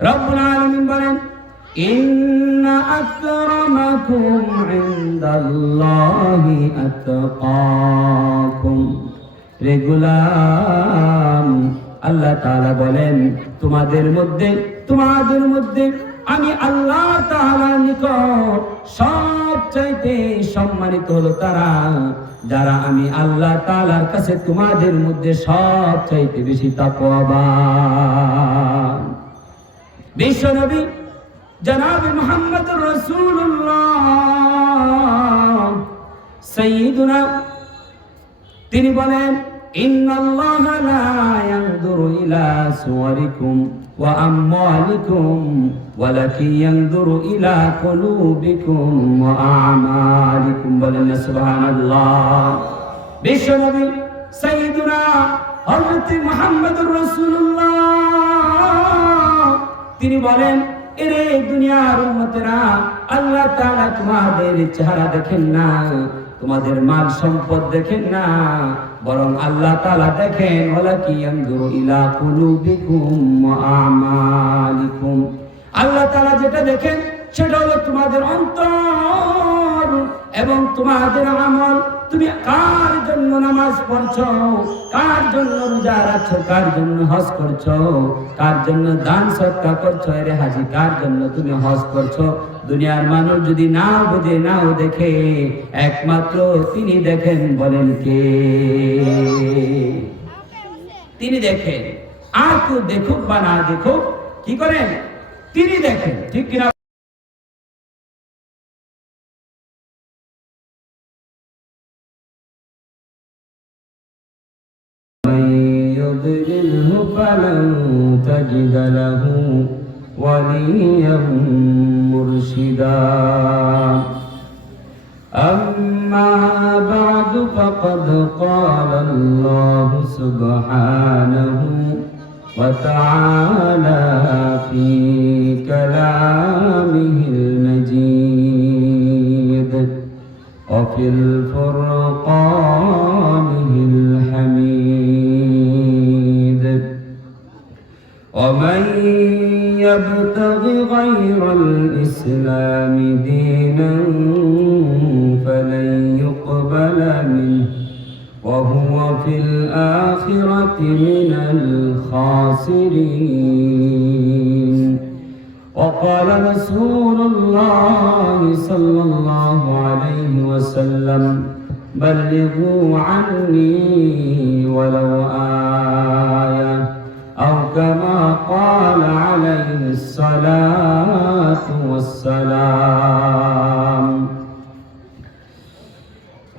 রব্বুল আলামিন বলেন, ইন্না আকরামাকুম ইনদাল্লাহি আতকাকুম। রেগুলাম আল্লাহ তাআলা বলেন, তোমাদের মধ্যে তোমাদের মধ্যে আমি আল্লাহ তাআলার নিকট সবচাইতে সম্মানিত হলো তারা, যারা আমি আল্লাহ তাআলার কাছে তোমাদের মধ্যে সবচাইতে বেশি তাকওয়াবান। বিশ্বনবী জনাব মোহাম্মদ রসুল্লাহ সঈদুনা তিনি বলেন, ইন্নাল্লাহ লা ইয়ানজুরু ইলা সুওয়ারিকুম ওয়া আমওয়ালিকুম, ওয়ালাকিন ইয়ানজুরু ইলা কুলুবিকুম ওয়া আমালিকুম। বলেন, সুবহানাল্লাহ। বিশ্বনবী সঈদুনা হযরত মুহাম্মদুর রাসূলুল্লাহ। তিনি বলেন, এরে দুনিয়ার উন্মতেরা আল্লাহ তাআলা তোমাদের চেহারা দেখেন না, তোমাদের মাল সম্পদ দেখেন না, বরং আল্লাহ তাআলা দেখেন ওলা কি ইলা কুলুবিকুম ওয়া আমালিকুম। আল্লাহ তাআলা যেটা দেখেন সেটা হলো তোমাদের অন্তর এবং তোমাদের আমল। তুমি কার জন্য নামাজ পড়ছো? কার জন্য রোজা রাখছো? কার জন্য হজ করছ? কার জন্য দান সৎকা করছ? এরে হাজি, কার জন্য তুমি হজ করছ? দুনিয়ার মানুষ যদি না বুঝে, নাও দেখে, একমাত্র তিনি দেখেন বলেন কে? তিনি দেখেন। আর কেউ দেখুক বা না দেখুক, কি করেন? তিনি দেখেন, ঠিক কিনা يضلله فلن تجد له وليا مرشدا أما بعد فقد قال الله سبحانه وتعالى في كلامه المجيد وفي الفرقانه ومن يبتغ غير الإسلام دينا فلن يقبل منه وهو في الآخرة من الخاسرين وقال رسول الله صلى الله عليه وسلم بلغوا عني ولو آية أو كما قال عليه الصلاة والسلام.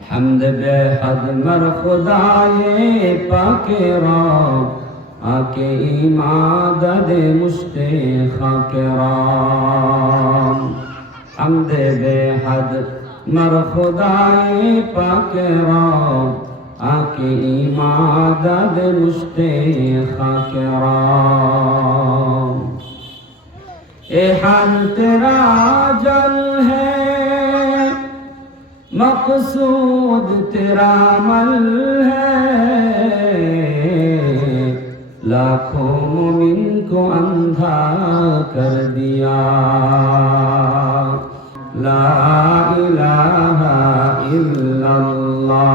حمد بحد مر خدائے پاک را آکے ایمادد مشتیخ کرام حمد بحد مر خدائے پاک را آقی مادد مشتیخ کرام اے حال تیرا جل ہے مقصود تیرا مل ہے لاکھوں مومن کو اندھا کر دیا لا الہ الا اللہ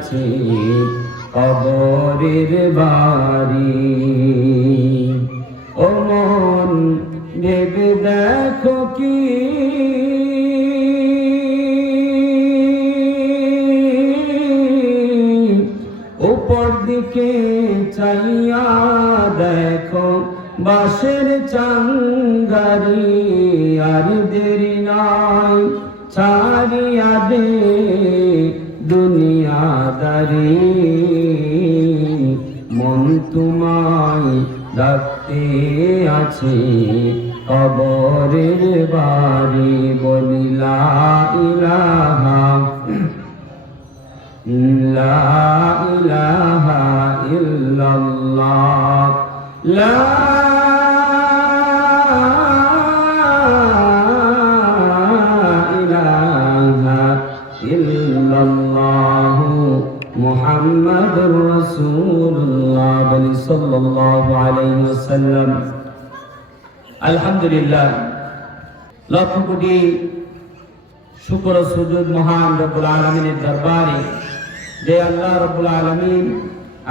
আছে কবরের বাড়ি। ও মন ভেবে দেখো কি? উপর দিকে চাইয়া দেখো বাসের চাঙ্গারি দুনিয়াদারি মন তোমায় ডাকতে আছে কবরের বাড়ি বলিলা ইলাহা লা ইলাহা মুহাম্মাদুর রাসূলুল্লাহ বলি সাল্লাল্লাহু আলাইহি ওয়াসাল্লাম। আলহামদুলিল্লাহ, লক্ষ কোটি শুকর সুজুদ মহান রব্বুল আলমিনের দরবারে যে আল্লাহ রব্বুল আলমিন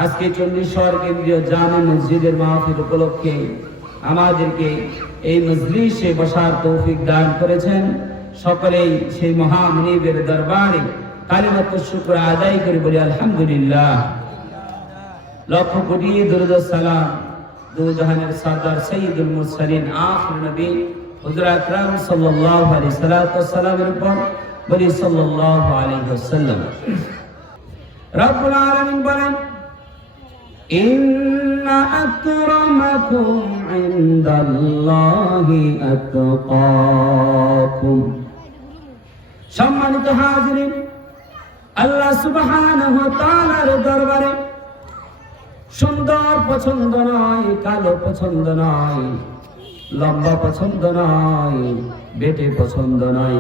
আজকে চণ্ডীশ্বর কেন্দ্রীয় জামে মসজিদের মাহফিল উপলক্ষে আমাদেরকে এই মজলিসে বসার তৌফিক দান করেছেন। সকলেই সেই মহামনিবের দরবারে কালিমাত্র শুক্র আদায় করে বলি, আলহামদুলিল্লাহ। লক্ষ কোটি দুরুদ সালাম দু জাহানের সরদার সঈদুল মুরসালিন, আখির নবী হুজুর আকরাম সাল্লাল্লাহু আলাইহি সাল্লামের উপর বলি, সাল্লাল্লাহু আলাইহি ওয়াসাল্লাম। রব্বুল আলামিন বলেন, ইন্না আকরামাকুম ইনদাল্লাহি আতকাকুম। সম্মানিত হাজিরিন আল্লাহ সুবহানাহু ওয়া দরবারে, সুন্দর পছন্দ নয়, কালো পছন্দ নয়, লম্বা পছন্দ নয়, বেটে পছন্দ নয়।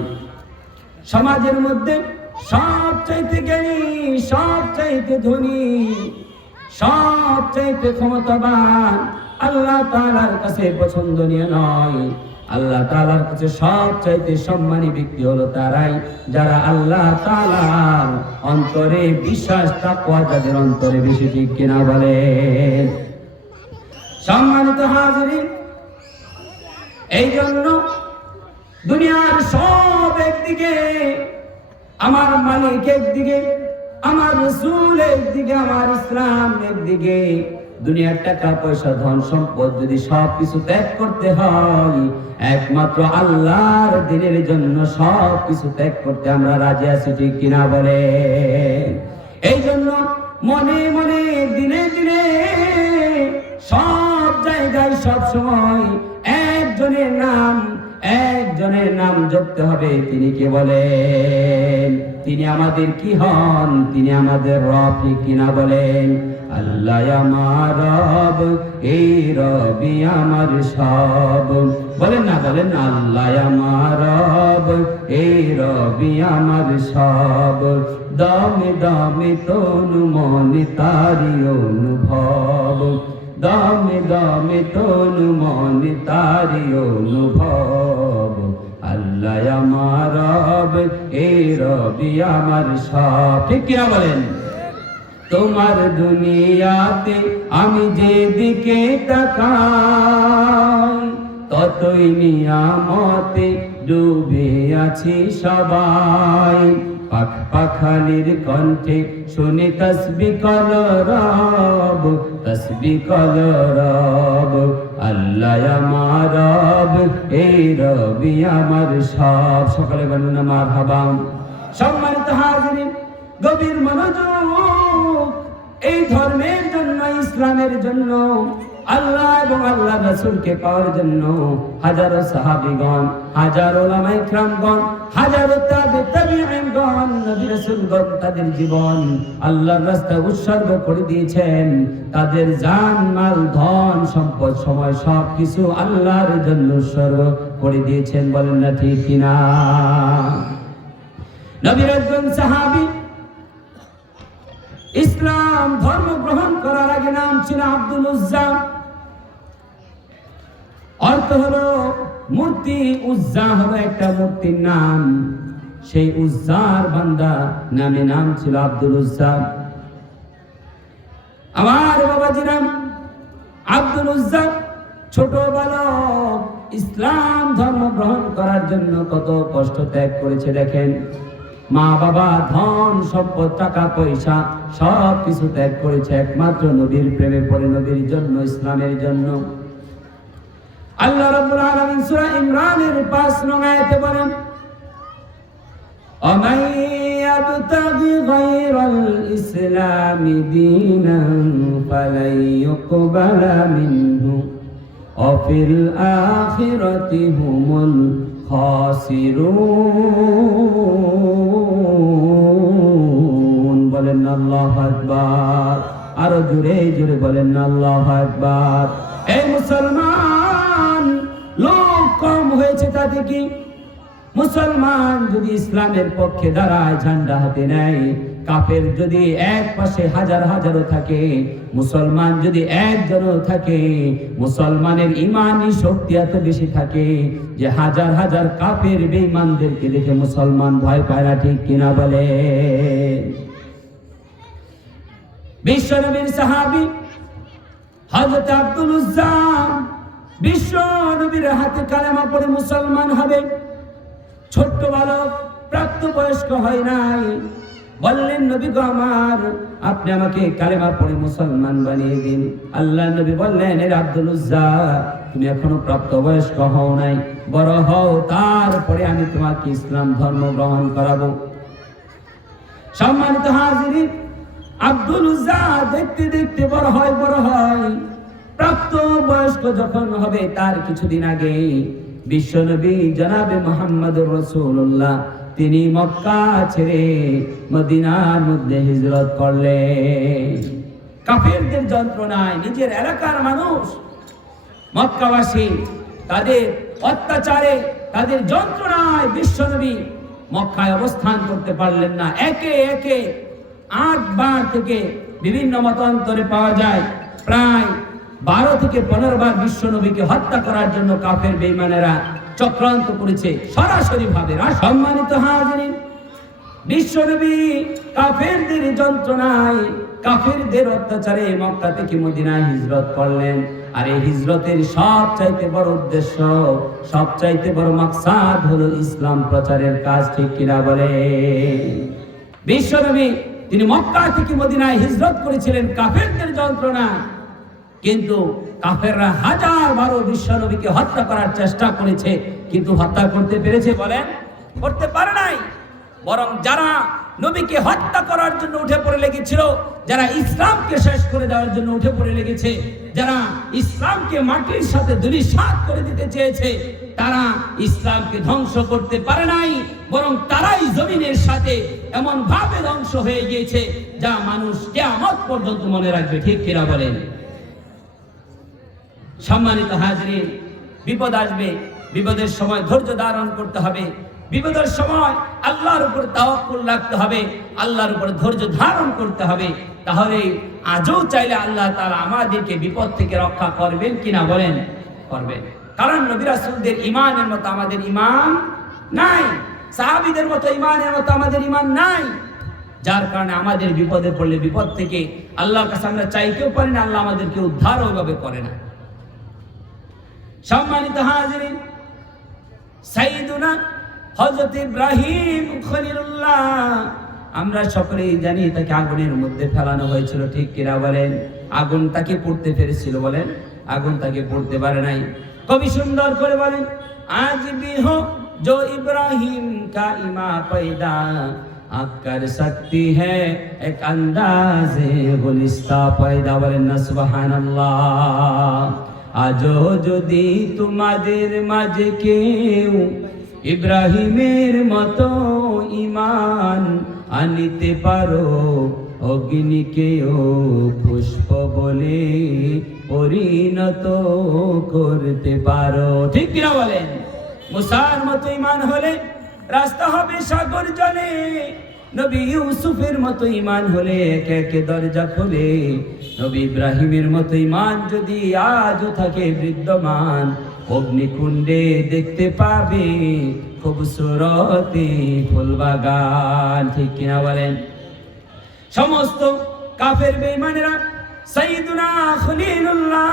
সমাজের মধ্যে সব চাইতে জ্ঞানী সব চাইতে ধনী সব চাইতে ক্ষমতাবান, আল্লাহ তাআলার কাছে পছন্দনীয় নয়। আল্লাহ তালার কাছে সব চাইতে সম্মানী ব্যক্তি হলো তারাই, যারা আল্লাহ তালার অন্তরে বিশ্বাস, তাকওয়া যাদের অন্তরে বেশি ঠিক কিনা বলে। সম্মানিত হাজিরিন এই জন্য দুনিয়ার সব একদিকে আমার মালিক একদিকে আমার রসুল একদিকে আমার ইসলাম একদিকে দুনিয়ার টাকা, পয়সা, ধন, সম্পদ যদি সব কিছু ত্যাগ করতে হয়, একমাত্র আল্লাহর দিনের জন্য সব কিছু ত্যাগ করতে আমরা রাজি আছি, ঠিক কিনা বলে? এই জন্য মনে মনে দিনে দিনে সব জায়গায় সব সময় একজনের নাম একজনের নাম জপতে হবে। তিনি কে বলেন? তিনি আমাদের কি হন? তিনি আমাদের ঠিক কিনা বলেন? আল্লাহ আমার এই রবি আমার সব। বলেন না, বলেন আল্লাহ আমার এই রবি আমার সব। দমে দমে তনু মনে তারি অনুভব। দমে দমে তনু মনে তারি অনুভব। আল্লাহ আমার এই রবি আমার সব। ঠিক কিনা বলেন? তোমার দুনিয়াতে আমি যেদিকে তাকাই, ততই নিয়ামতে ডুবে আছি সবাই। পাখ পাখালির কণ্ঠে শুনে তসবি কল রব, তসবি কল রব। আল্লাহ আমার রব, এই রবি আমার সব। সকালে বর্ণনা মার হাবাম সম্মানিত হাজিরিন, গভীর মনোযোগ এই ধর্মের জন্য, ইসলামের জন্য, আল্লাহ এবং আল্লাহ রাসূলকে পাওয়ার জন্য হাজারো সাহাবিগণ, হাজারো ইকরামগণ হাজারো তাবে তাবিঈনগণ, নবী রাসূলগণ তাদের জীবন আল্লাহর রাস্তায় উৎসর্গ করে দিয়েছেন। তাদের জান, মাল, ধন, সম্পদ, সময় সব কিছু আল্লাহর জন্য উৎসর্গ করে দিয়েছেন, বলেন না ঠিক কিনা? নবীর একজন সাহাবী ইসলাম ধর্ম গ্রহণ করার আগে নাম ছিল আব্দুল উজ্জা অর্থ হলো মূর্তি উজ্জা হলো একটা মূর্তির নাম। সেই উজ্জার বান্দা নামে নাম ছিল আব্দুল উজ্জা আমার বাবাজি নাম আব্দুল উজ্জা ছোট বালক, ইসলাম ধর্ম গ্রহণ করার জন্য কত কষ্ট ত্যাগ করেছে দেখেন। মা বাবা ধন সম্পদ টাকা পয়সা সব কিছু ত্যাগ করেছে একমাত্র নবীর প্রেমে পড়ে নবীর জন্য ইসলামের জন্য আল্লাহ রাব্বুল আলামিন সূরা ইমরানের 5 নং আয়াতে বলেন ومن يبتغ غير الإسلام دينا فلن يقبل منه وفي الآخرة هم খাসিরুন বলেন আল্লাহ আকবার। আরও জুড়ে জুড়ে বলেন আল্লাহ আকবার। এই মুসলমান, লোক কম হয়েছে তাতে কি মুসলমান যদি ইসলামের পক্ষে দাঁড়ায়, ঝান্ডা হাতে নেয় কাফের যদি এক পাশে হাজার হাজারও থাকে, মুসলমান যদি একজনও থাকে, মুসলমানের ইমানই শক্তি এত বেশি থাকে যে হাজার হাজার কাফের বেঈমানদেরকে দেখে মুসলমান ভয় পায় না, ঠিক কিনা বলে? বিশ্বনবীর সাহাবী হযরত আব্দুল উজ্জাম বিশ্ব নবীর হাতে কালেমা পড়ে মুসলমান হবে। ছোট্ট বালক, প্রাপ্তবয়স্ক হয় নাই। বললেন, নবী গো আমার, আপনি আমাকে কালেমা পড়ে মুসলমান বানিয়ে দিন। আল্লাহ নবী বললেন এর আব্দুল উজ্জা তুমি এখনও প্রাপ্তবয়স্ক হও নাই। বড় হও, তারপরে আমি তোমাকে ইসলাম ধর্ম গ্রহণ করাবো। সম্মানিত হাজির আব্দুল উজ্জা দেখতে দেখতে বড় হয় বড় হয়। প্রাপ্ত বয়স্ক যখন হবে, তার কিছুদিন আগে বিশ্বনবী জনাবে মোহাম্মদ রসুল্লাহ তিনি মক্কা ছেড়ে মদিনার মধ্যে হিজরত করলেন। কাফেরদের যন্ত্রণায় নিজের এলাকার মানুষ মক্কাবাসী, তাদের অত্যাচারে, তাদের যন্ত্রণায় বিশ্বনবী মক্কায় অবস্থান করতে পারলেন না। একে একে আট বার থেকে বিভিন্ন মতান্তরে পাওয়া যায়। প্রায় বারো থেকে পনেরো বার বিশ্বনবীকে হত্যা করার জন্য কাফের বেইমানেরা চক্রান্ত করেছে সরাসরি ভাবে সম্মানিত হাজির বিশ্বনবী কাফেরদের যন্ত্রণায়, কাফেরদের অত্যাচারে মক্কা থেকে মদিনায় হিজরত করলেন। আর এই হিজরতের সব চাইতে বড় উদ্দেশ্য সব চাইতে বড় মাকসাদ হলো ইসলাম প্রচারের কাজ, ঠিক কিনা বলে? বিশ্বনবী, তিনি মক্কা থেকে মদিনায় হিজরত করেছিলেন কাফেরদের যন্ত্রণা কিন্তু কাফেররা হাজার বারো বিশ্বনবীকে হত্যা করার চেষ্টা করেছে, কিন্তু হত্যা করতে পেরেছে বলেন? করতে পারে নাই। বরং যারা নবীকে হত্যা করার জন্য উঠে পড়ে লেগেছিল, যারা ইসলামকে শেষ করে দেওয়ার জন্য উঠে পড়ে লেগেছে, যারা ইসলামকে মাটির সাথে দুলিশাত করে দিতে চেয়েছে, তারা ইসলামকে ধ্বংস করতে পারে নাই, বরং তারাই জমিনের সাথে এমন ভাবে ধ্বংস হয়ে গিয়েছে, যা মানুষ কেমন পর্যন্ত মনে রাখবে, ঠিক কিনা বলেন? সম্মানিত হাজরিন, বিপদ আসবে, বিপদের সময় ধৈর্য ধারণ করতে হবে। বিপদের সময় আল্লাহর উপর তাওয়াক্কুল রাখতে হবে, আল্লাহর উপর ধৈর্য ধারণ করতে হবে। তাহলে আজও চাইলে আল্লাহ তাআলা আমাদেরকে বিপদ থেকে রক্ষা করবেন কিনা বলেন? করবেন। কারণ নবী রাসূলদের ঈমানের মতো আমাদের ঈমান নাই। সাহাবীদের মতো ঈমানের মতো আমাদের ঈমান নাই। যার কারণে আমাদের বিপদে পড়লে বিপদ থেকে আল্লাহর কাছে আমরা চাইতেও পারি না, আল্লাহ আমাদেরকে উদ্ধার ওইভাবে করে না। সম্মানিত হাজিরিন সাইদুনা হযরত ইব্রাহিম খলিলুল্লাহ আমরা সকলেই জানি তাকে আগুনের মধ্যে ফেলানো হয়েছিল ঠিক কিনা বলেন আগুন তাকে পড়তে পেরেছিল বলেন আগুন তাকে পড়তে পারে নাই কবি সুন্দর করে বলেন আজ भी हो जो इब्राहिम का इमा पैदा आग कर सकती है एक अंदाज गुलिस्ता पैदा বলেন না সুবহানাল্লাহ আজও যদি তোমাদের মাঝে কেউ ইব্রাহিমের মতো ইমান আনিতে পারো অগ্নিকেও পুষ্প বলে পরিণত করতে পারো। ঠিক কিনা বলেন? মুসার মতো ইমান হলে রাস্তা হবে সাগর জলে। নবী ইউসুফের মতো ইমান হলে একে একে দরজা খোলে। নবী ইব্রাহিমের মতো ইমান যদি আজও থাকে বিদ্যমান অগ্নিকুণ্ডে দেখতে পাবে খুব সুরতি ফুলবাগান। ঠিক কিনা বলেন? সমস্ত কাফের বেঈমানেরা সাইয়্যিদুনা খলিলুল্লাহ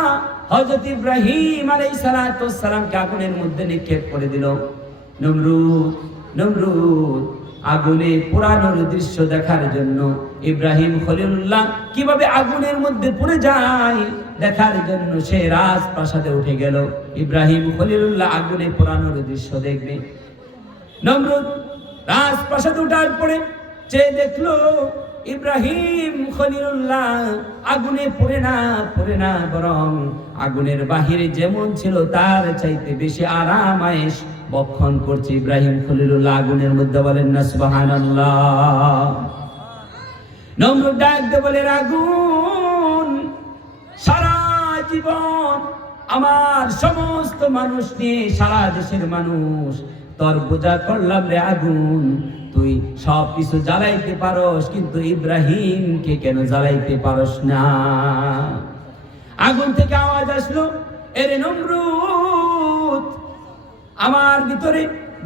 হযরত ইব্রাহিম আলাইহিস সালাতু সালামকে আগুনের মধ্যে নিক্ষেপ করে দিল। নমরুদ নমরুদ আগুনে পোড়ানোর দৃশ্য দেখার জন্য ইব্রাহিম খলিলুল্লাহ কীভাবে আগুনের মধ্যে পড়ে যায়, দেখার জন্য সে রাজপ্রাসাদে উঠে গেল। ইব্রাহিম খলিলুল্লাহ আগুনে পোড়ানোর দৃশ্য দেখবে। নমরুদ রাজপ্রাসাদ উঠার পরে চেয়ে দেখল, ইব্রাহিম খলিলুল্লাহ আগুনে পড়ে না পড়ে না, বরং আগুনের বাহিরে যেমন ছিল, তার চাইতে বেশি আরাম আয়েশ বক্ষণ করছে ইব্রাহিম খলিলুল্লাহ, আগুনের মধ্যে বলেন, না, সুবহানাল্লাহ। নমরুদ ডাক দিয়ে বলে আগুন সারা জীবন আমার সমস্ত মানুষ নিয়ে সারা দেশের মানুষ তোর পূজা করলাম রে আগুন। তুই সব কিছু জ্বালাইতে পারস, কিন্তু ইব্রাহিমকে কেন জ্বালাইতে পারস না? আগুন থেকে আওয়াজ আসলো, এরে নমরুদ আমার ভিতরে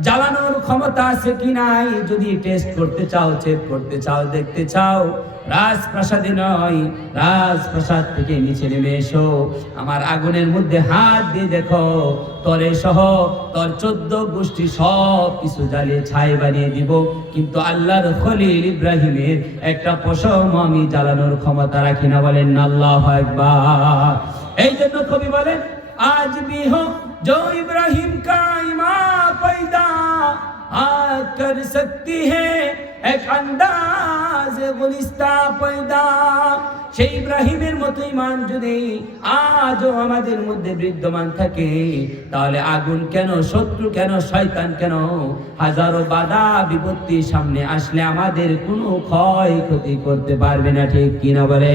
জ্বালানোর ক্ষমতা আছে কি নাই? যদি টেস্ট করতে চাও চেক করতে চাও, দেখতে চাও, রাজপ্রাসাদে নয়, রাজপ্রাসাদ থেকে নিচে নেমে এসো। আমার আগুনের মধ্যে হাত দিয়ে দেখো, তরে সহ, তর চোদ্দ গোষ্ঠী সব কিছু জ্বালিয়ে ছাই বানিয়ে দিব। কিন্তু আল্লাহর খলিল ইব্রাহিমের একটা পশম আমি জ্বালানোর ক্ষমতা রাখি না বলেন আল্লাহ একবার এই জন্য কবি বলেন, আজ বিহক जो इब्राहिम का ईमान पैदा आज कर सकती है এক আন্দাজ গুলিস্তা পয়দা সেই ইব্রাহিমের মতো ইমান যদি আজও আমাদের মধ্যে বিদ্যমান থাকে তাহলে আগুন কেন শত্রু কেন শয়তান কেন হাজারো বাধা বিপত্তির সামনে আসলে আমাদের কোনো ক্ষয় ক্ষতি করতে পারবে না ঠিক কিনা বলে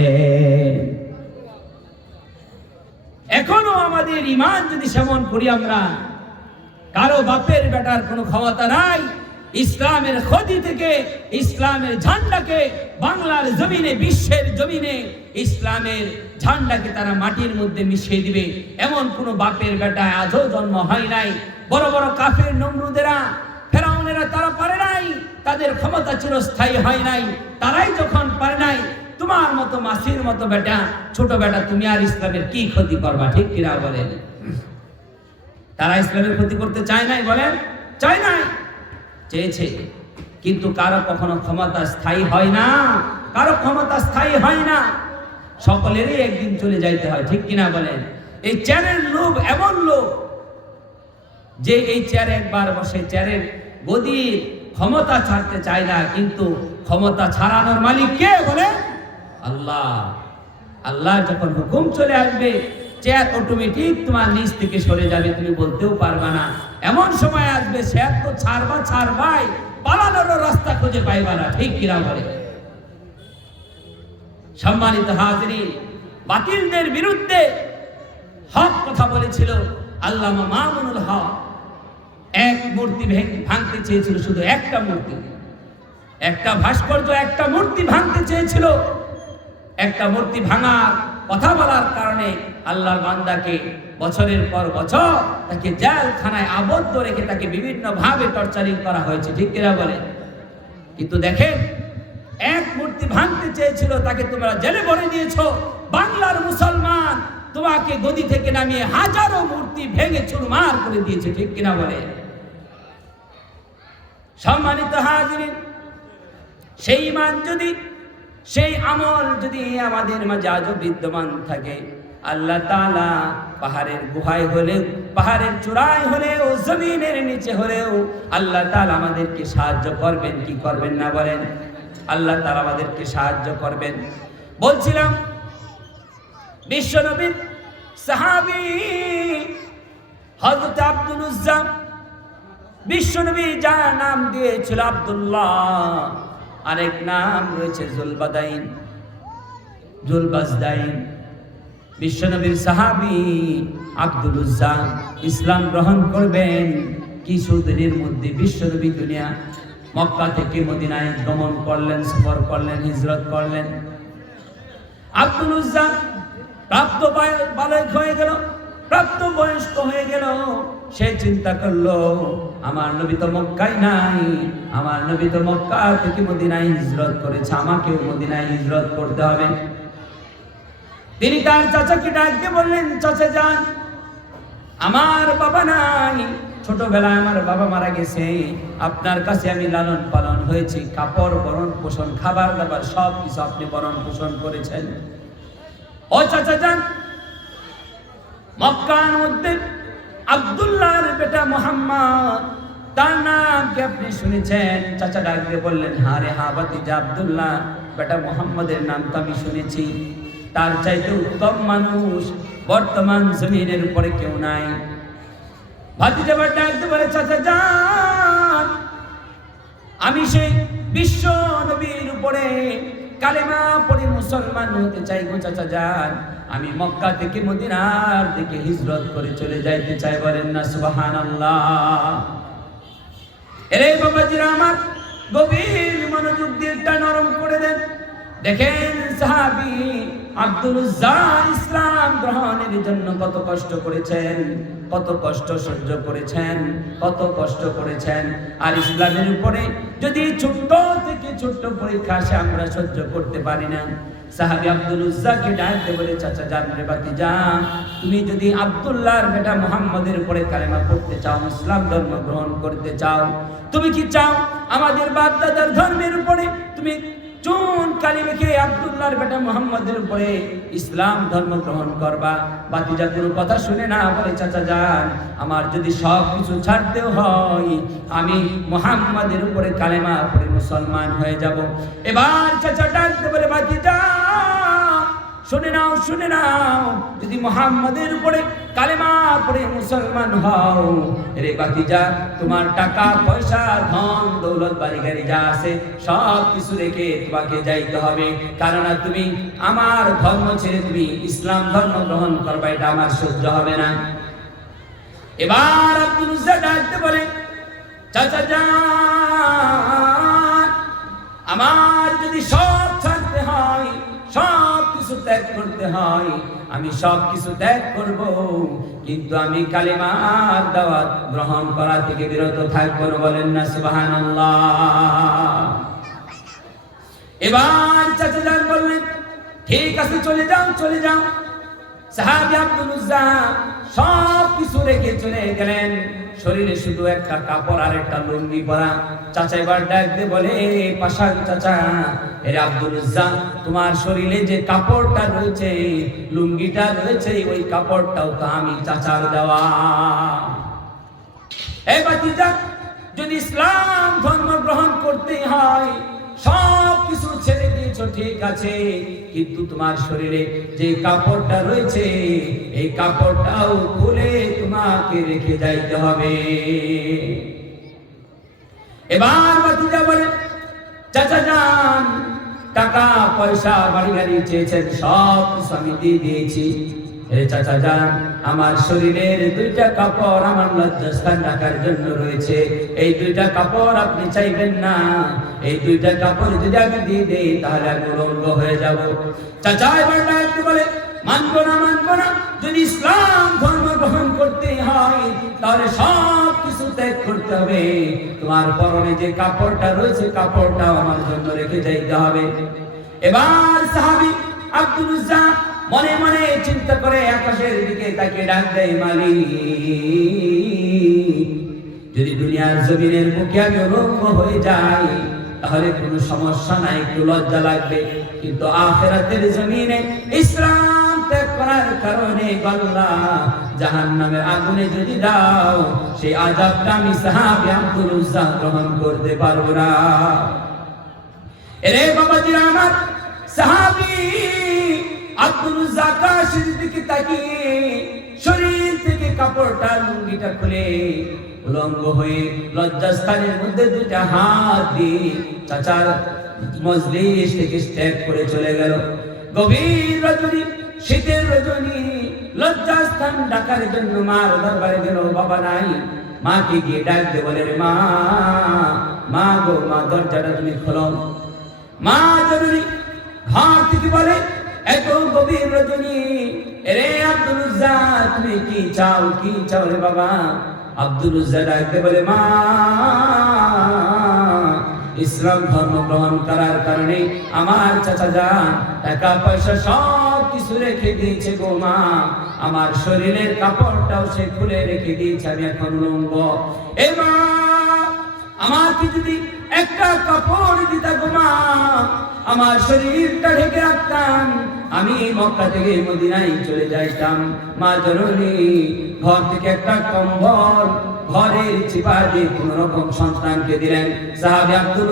এখনও আমাদের ইমান যদি সেমন করি আমরা, কারও বাপের বেটার কোনো ক্ষমতা নাই। ইসলামের ক্ষতি থেকে, ইসলামের ঝান্ডাকে, বাংলার জমিনে, বিশ্বের জমিনে ইসলামের ঝান্ডাকে তারা মাটির মধ্যে মিশিয়ে দিবে। এমন কোনো বাপের বেটা আজও জন্ম হয় নাই। বড় বড় কাফের নমরুদেরা, ফেরাউনেরা তারা পারে নাই। তাদের ক্ষমতা চিরস্থায়ী হয় নাই। তারাই যখন পারে নাই তোমার মতো মাসির মতো বেটা, ছোট বেটা তুমি আর ইসলামের কি ক্ষতি করবা? ঠিক কিনা বলেন? তারা ইসলামের ক্ষতি করতে চায় নাই বলেন? চায় নাই। চেয়েছে। কিন্তু কারও কখনো ক্ষমতা স্থায়ী হয় না। কারও ক্ষমতা স্থায়ী হয় না। সকলেরই একদিন চলে যাইতে হয়, ঠিক কিনা বলেন? এই চেয়ারের লোভ এমন লোভ যে এই চেয়ারে একবার বসে চেয়ারের গদির ক্ষমতা ছাড়তে চায় না, কিন্তু ক্ষমতা ছাড়ানোর মালিক কে বলে? আল্লাহ আল্লাহ যখন হুকুম চলে আসবে চেয়ার অটোমেটিক তোমার নিচ থেকে সরে যাবে, তুমি বলতেও পারবা না। এমন সময় আসবে চেয়ার তো ছাড়বা ছাড়বাই, পালানোর রাস্তা খুঁজে পাইবা না, ঠিক কিনা বলে? সম্মানিত হাজরি বাতিলদের বিরুদ্ধে হক কথা বলেছিল আল্লামা মামুনুল হক। এক মূর্তি ভেঙ- ভাঙতে চেয়েছিল, শুধু একটা মূর্তি। একটা ভাস্কর্য, একটা মূর্তি ভাঙতে চেয়েছিল। একটা মূর্তি ভাঙার কথা বলার কারণে আল্লাহর বান্দাকে বছরের পর বছর তাকে জেলখানায় আবদ্ধ রেখে তাকে বিভিন্ন ভাবে টর্চারিং করা হয়েছে। ঠিক কিনা বলে কিন্তু দেখেন, এক মূর্তি ভাঙতে চেয়েছিল, তাকে তোমরা জেলে ভরে দিয়েছ। বাংলার মুসলমান তোমাকে গদি থেকে নামিয়ে হাজারো মূর্তি ভেঙে চুরমার করে দিয়েছে, ঠিক কিনা বলে সম্মানিত হাজিরিন, সেই মান যদি সেই আমল যদি আমাদের মাঝে আজও বিদ্যমান থাকে, আল্লাহ তাআলা পাহাড়ের গুহায় হলেও, পাহাড়ের চূড়ায় হলেও, জমিনের নিচে হলেও আল্লাহ তালা আমাদেরকে সাহায্য করবেন, কি করবেন না বলেন? আল্লাহ তালা আমাদেরকে সাহায্য করবেন। বলছিলাম বিশ্বনবীর সাহাবী হযরত আব্দুল উজ্জা বিশ্বনবী যা নাম দিয়েছিল আব্দুল্লাহ। আরেক নাম রয়েছে জুলবাদাইন, জুলবাজদাইন। বিশ্বনবীর সাহাবি আব্দুল উজ্জা ইসলাম গ্রহণ করবেন। কিছুদিনের মধ্যে বিশ্বনবী দুনিয়া মক্কা থেকে মদিনায় গমন করলেন, সফর করলেন, হিজরত করলেন। আব্দুল উজ্জা প্রাপ্ত বালক হয়ে গেল, প্রাপ্ত বয়স্ক হয়ে গেল। সে চিন্তা করল আমার নবী তো মক্কায় নাই, আমার নবী তো মক্কা থেকে মদিনায় হিজরত করেছে, আমাকেও মদিনায় হিজরত করতে হবে। তিনি তার চাচাকে ডাক দিয়ে বললেন, চাচা যান, আমার বাবা নাই, ছোটবেলায় আমার বাবা মারা গেছে, আপনার কাছে আমি লালন পালন হয়েছি, কাপড় বরণ পোষণ, খাবার দাবার সব কিছু আপনি বরণ পোষণ করেছেন। ও চাচা যান, মক্কার মধ্যে আব্দুল্লাহর বেটা মোহাম্মদ, তার নাম কি আপনি শুনেছেন? চাচা ডাক বললেন হ্যাঁ রে হা বাতিজা আব্দুল্লাহ, বেটা মোহাম্মদের নাম তো আমি শুনেছি। তার চাইতে উত্তম মানুষ বর্তমান জমিনের উপরে কেউ নাই। ভাতিজা আবার ডাক দিয়ে বলে, চাচা, যান। আমি সেই বিশ্ব নবীর উপরে কালেমা পড়ে মুসলমান হতে চাই গো চাচা যান। আমি মক্কা থেকে মদিনার দিকে হিজরত করে চলে যাইতে চাই, বলেন না সুবহানাল্লাহ। এরে বাবাজিরা আমার গভীর মনোযোগ দিলটা নরম করে দেন। দেখেন সাহাবি আব্দুল ইসলাম গ্রহণের জন্য কত কষ্ট করেছেন, কত কষ্ট সহ্য করেছেন, কত কষ্ট করেছেন। আর ইসলামের উপরে যদি ছোট্ট থেকে ছোট্ট পরীক্ষা আসে, আমরা সহ্য করতে পারি না। সাহাবি আব্দুল উজ্জাকে ডাকতে বলে, চাচা জান রে বাতি যা তুমি যদি আব্দুল্লাহর বেটা মোহাম্মদের উপরে কালেমা পড়তে চাও, ইসলাম ধর্ম গ্রহণ করতে চাও, তুমি কি চাও আমাদের বাপ দাদার ধর্মের উপরে তুমি চুন কালি মেখে আব্দুল্লাহর বেটা মোহাম্মদের উপরে ইসলাম ধর্ম গ্রহণ করবা। বাতিজা কোনো কথা শুনে না বলে, চাচা যান, আমার যদি সব কিছু ছাড়তেও হয়, আমি মোহাম্মদের উপরে কালেমা পড়ে মুসলমান হয়ে যাব। এবার চাচা ডাকতে বলে, বাতিজা শুনে নাও শুনে নাও। যদি মোহাম্মদের উপরে কালেমা পড়ে মুসলমান হও রে বাকি যা তোমার টাকা, পয়সা, ধন, দৌলত বাড়ি গাড়ি যা আছে, সব কিছু রেখে তোমাকে যাইতে হবে। কারণ তুমি আমার ধর্ম ছেড়ে তুমি ইসলাম ধর্ম গ্রহণ করবা, এটা আমার সহ্য হবে না। এবার আব্দুল ডাকতে বলে, চাচা যান, আমার যদি সব ছাড়তে হয় সব কিছু ত্যাগ করতে হয়। আমি সব কিছু ত্যাগ করব, কিন্তু আমি কালিমার দাওয়াত গ্রহণ করা থেকে বিরত থাকব বলেন না, সুবহানাল্লাহ। এবার চাচা যান বললেন, ঠিক আছে, চলে যাও চলে যাও। সাহাবি আব্দুল সব কিছু রেখে চলে গেলেন। শরীরে শুধু একটা কাপড় আর একটা লুঙ্গি পরা। চাচা এবার ডাক দিয়ে বলে পাশা চাচা এর আব্দুল তোমার শরীরে যে কাপড়টা রয়েছে, লুঙ্গিটা রয়েছে, ওই কাপড়টাও তো আমি চাচার দেওয়া। এই বাতিজা যদি ইসলাম ধর্ম গ্রহণ করতে হয়, সব কিছু ছেড়ে দিয়েছ, ঠিক আছে। কিন্তু তোমার শরীরে যে কাপড়টা রয়েছে, এই কাপড়টাও খুলে তোমাকে রেখে যাইতে হবে। এবার বাতিজা বলে, চাচা যান টাকা পয়সা বাড়ি গাড়ি চেয়েছেন, সব কিছু আমি দিয়ে দিয়েছি। আমার শরীরের দুইটা কাপড় আমার লজ্জাস্থান রাখার জন্য রয়েছে। এই দুইটা কাপড় আপনি চাইবেন না। এই দুইটা কাপড় যদি আমি দিয়ে দেই, তাহলে আমি উলঙ্গ হয়ে যাব। চাচা, এবার ডাকতে বলে, মানবো না মানবো না, যদি ইসলাম ধর্ম গ্রহণ করতে হয়, তাহলে সব কিছু ত্যাগ করতে হবে। তোমার পরনে যে কাপড়টা রয়েছে, কাপড়টাও আমার জন্য রেখে যাইতে হবে। এবার সাহাবি আব্দুল মনে মনে চিন্তা করে আকাশের দিকে তাকে ডাক দেয় মালিক। যদি দুনিয়ার জমিনের মুখে আমি উলঙ্গ হয়ে যাই, তাহলে কোনো সমস্যা নাই, একটু লজ্জা লাগবে। কিন্তু আখেরাতের জমিনে ইসলাম ত্যাগ করার কারণে গল্লা জাহান নামের আগুনে যদি দাও, সেই আজাবটা আমি সাহাবি আব্দুল উজ্জা গ্রহণ করতে পারব না। এরে বাবাজিরা আমার সাহাবি আব্দুল জাকাশের দিকে তাকিয়ে শরীর থেকে কাপড়টা লুঙ্গিটা খুলে উলঙ্গ হয়ে লজ্জাস্থানের মধ্যে দুটা হাত দিয়ে চাচার মজলিস থেকে স্ট্যাক করে চলে গেল। গভীর রজনী, শীতের রজনী, লজ্জাস্থান ডাকার জন্য মার দরবারে গেল, বাবা নাই, মাকে গিয়ে ডাকতে বলে, রে মা মা গো, মা, দরজাটা তুমি খোলো। মা জরুরি ঘর থেকে বলে এত গভীর রজনী। রে আব্দুল তুমি কি চাও কি চাও রে বাবা? আব্দুল ডাকতে বলে, মা, ইসলাম ধর্ম গ্রহণ করার কারণে আমার চাচা যান, টাকা পয়সা সব কিছু রেখে দিয়েছে গো মা। আমার শরীরের কাপড়টাও সে খুলে রেখে দিয়েছে, আমি এখন লম্ব। এ মা, আমাকে যদি একটা কাপড় দিতা গোমা আমার শরীরটা ঢেকে রাখতাম। আমি মক্কা থেকে মদিনায় চলে যাইতাম। মা জননী, ঘর থেকে একটা কম্বল, ঘরের চিপা দিয়ে কোন রকম সন্তানকে দিলেন। সাহাবি আব্দুল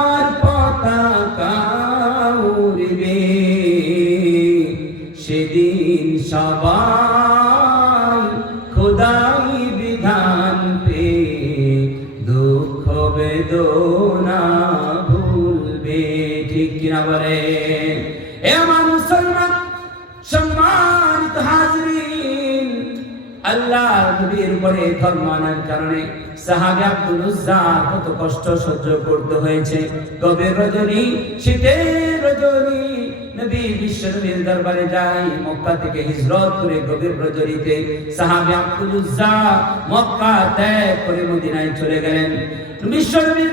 নবীর উপরে ধর্ম কারণে সাহাবী আব্দুল কত কষ্ট সহ্য করতে হয়েছে। গভীর রজনী? শীতের রজনী। নবী বিশ্ব নবীর দরবারে যাই, মক্কা থেকে হিজরত করে গভীর রজনীতে সাহাবী আব্দুল মক্কা ত্যাগ করে মদিনায় চলে গেলেন। বিশ্ব নবীর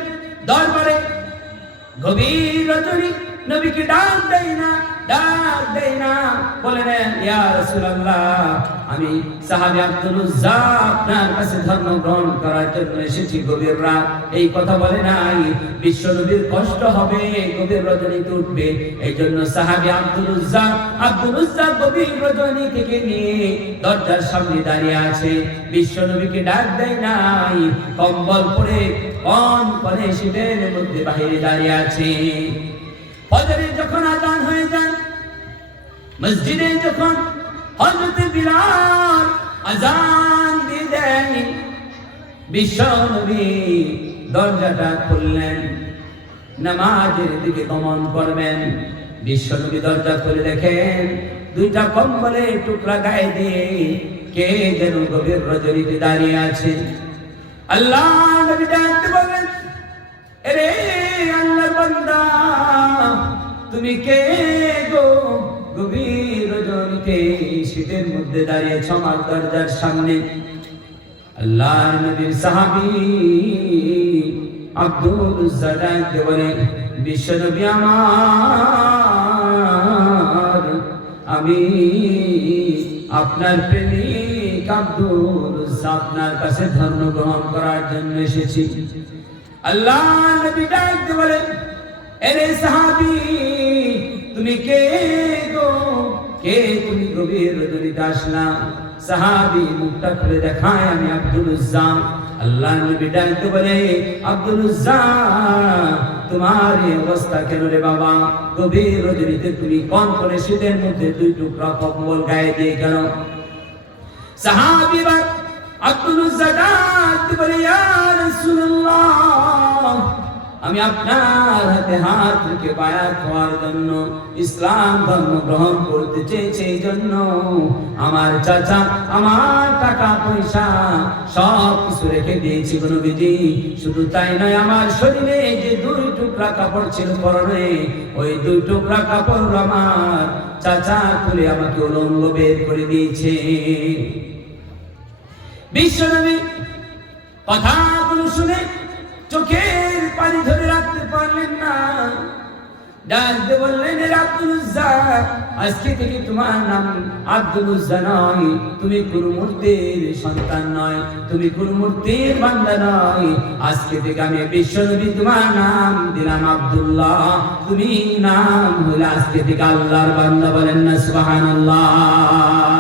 দরবারে গভীর রজনী। নবীকে ডাক দেয় না, ডাক দেয় না। বলে নেন ইয়া রাসূলুল্লাহ, আমি সাহাবী আব্দুল উজ্জা আপনার কাছে ধর্ম গ্রহণ করার জন্য এসেছি গভীর রাত এই কথা বলে নাই। বিশ্ব নবীর কষ্ট হবে, গভীর রজনীতে উঠবে। এই জন্য সাহাবী আব্দুল উজ্জা আব্দুল উজ্জা গভীর রজনী থেকে নিয়ে দরজার সামনে দাঁড়িয়ে আছে। বিশ্ব নবীকে ডাক দেয় নাই। কম্বল পরে, কন করে শীতের মধ্যে বাহিরে দাঁড়িয়ে আছে। ফজরে যখন আজান হয়ে যায়, মসজিদে যখন হযরত বিলাল আজান দিয়ে দেন, বিশ্ব নবী দরজাটা খুললেন, নামাজের দিকে গমন করবেন। বিশ্ব নবী দরজা খুলে দেখেন, দুইটা কম্বলে টুকরা গায়ে দিয়ে কে যেন গভীর রজনীতে দাঁড়িয়ে আছে। আল্লাহ নবী ডাকতে বলেন এরে আল্লাহর বান্দা, তুমি কে গো? গভীর রজনীতে শীতের মধ্যে দাঁড়িয়েছ আমার দরজার সামনে আল্লাহর নবীর সাহাবী আব্দুল সাদাকে বলে, বিশ্ব নবী আমার, আমি আপনার প্রেমিক আব্দুল আপনার কাছে ধর্ম গ্রহণ করার জন্য এসেছি। আল্লাহ নবী ডাকতে বলে, এরে সাহাবী, তুমি কে গো? কে তুমি গভীর রজনীতে আসলা সাহাবী মুখটা খুলে দেখায়, আমি আব্দুল উজ্জাম। আল্লাহ নবী ডাকতে বলে, আব্দুল উজ্জাম, তোমার এই অবস্থা কেন রে বাবা? গভীর রজনীতে তুমি কোন করে শীতের মধ্যে দুই টুকরা কম্বল গায়ে দিয়ে কেন সাহাবীরা আব্দুল উজ্জাম বলে, ইয়া রাসূলুল্লাহ আমি আপনার হাতে হাত রেখে বায়াত হওয়ার জন্য, ইসলাম ধর্ম গ্রহণ করতে চেয়েছি এই জন্য। আমার চাচা, আমার টাকা, পয়সা সব কিছু রেখে দিয়েছি নবীজি। শুধু তাই নয়, আমার শরীরে যে দুই টুকরা কাপড় ছিল পরনে, ওই দুই টুকরা কাপড় আমার চাচা খুলে আমাকে উলঙ্গ বের করে দিয়েছে। বিশ্বনবী কথাগুলো শুনে চোখের পানি ধরে রাখতে পারলেন না। ডাকতে বললেন এর আব্দুল উজ্জা আজকে থেকে তোমার নাম আব্দুল উজ্জা নয়। তুমি কোন মূর্তির সন্তান নয়, তুমি কোন মূর্তির বান্দা নয়। আজকে থেকে আমি বিশ্বনবী তোমার নাম দিলাম আব্দুল্লাহ। তুমি নাম হলে আজকে থেকে আল্লাহর বান্দা বলেন না, সুবহানাল্লাহ।